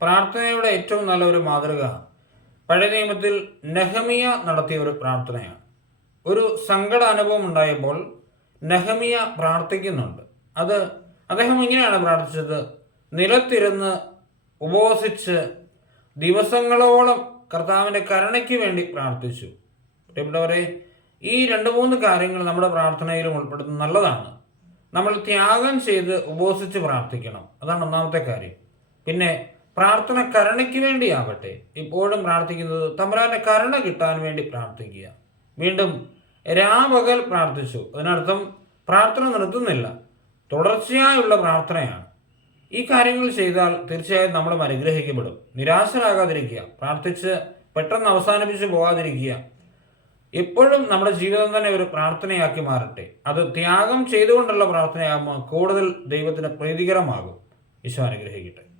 പ്രാർത്ഥനയുടെ ഏറ്റവും നല്ല ഒരു മാതൃക പഴയ നിയമത്തിൽ നെഹമിയ നടത്തിയ ഒരു പ്രാർത്ഥനയാണ്. ഒരു സങ്കട അനുഭവം ഉണ്ടായപ്പോൾ നെഹമിയ പ്രാർത്ഥിക്കുന്നുണ്ട്. അത് അദ്ദേഹം ഇങ്ങനെയാണ് പ്രാർത്ഥിച്ചത് നിലത്തിരുന്ന് ഉപവസിച്ച് ദിവസങ്ങളോളം കർത്താവിന്റെ കരുണയ്ക്ക് വേണ്ടി പ്രാർത്ഥിച്ചു. പ്രിയപ്പെട്ടവരെ ഈ രണ്ട് മൂന്ന് കാര്യങ്ങൾ നമ്മുടെ പ്രാർത്ഥനയിലും ഉൾപ്പെടുത്തുന്നത് നല്ലതാണ്. നമ്മൾ ത്യാഗം ചെയ്ത് ഉപവസിച്ച് പ്രാർത്ഥിക്കണം. അതാണ് ഒന്നാമത്തെ കാര്യം. പിന്നെ പ്രാർത്ഥന കരുണയ്ക്ക് വേണ്ടിയാവട്ടെ. ഇപ്പോഴും പ്രാർത്ഥിക്കുന്നത് തമ്പുരാന്റെ കരുണ കിട്ടാൻ വേണ്ടി പ്രാർത്ഥിക്കുക. വീണ്ടും രാപകൽ പ്രാർത്ഥിച്ചു. അതിനർത്ഥം പ്രാർത്ഥന നിർത്തുന്നില്ല. തുടർച്ചയായുള്ള പ്രാർത്ഥനയാണ്. ഈ കാര്യങ്ങൾ ചെയ്താൽ തീർച്ചയായും നമ്മളും അനുഗ്രഹിക്കപ്പെടും. നിരാശരാകാതിരിക്കുക. പ്രാർത്ഥിച്ച് പെട്ടെന്ന് അവസാനിപ്പിച്ച് പോകാതിരിക്കുക. എപ്പോഴും നമ്മുടെ ജീവിതം തന്നെ ഒരു പ്രാർത്ഥനയാക്കി മാറട്ടെ. അത് ത്യാഗം ചെയ്തുകൊണ്ടുള്ള പ്രാർത്ഥനയാകുമ്പോൾ കൂടുതൽ ദൈവത്തിന് പ്രീതികരമാകും. ഈശോ അനുഗ്രഹിക്കട്ടെ.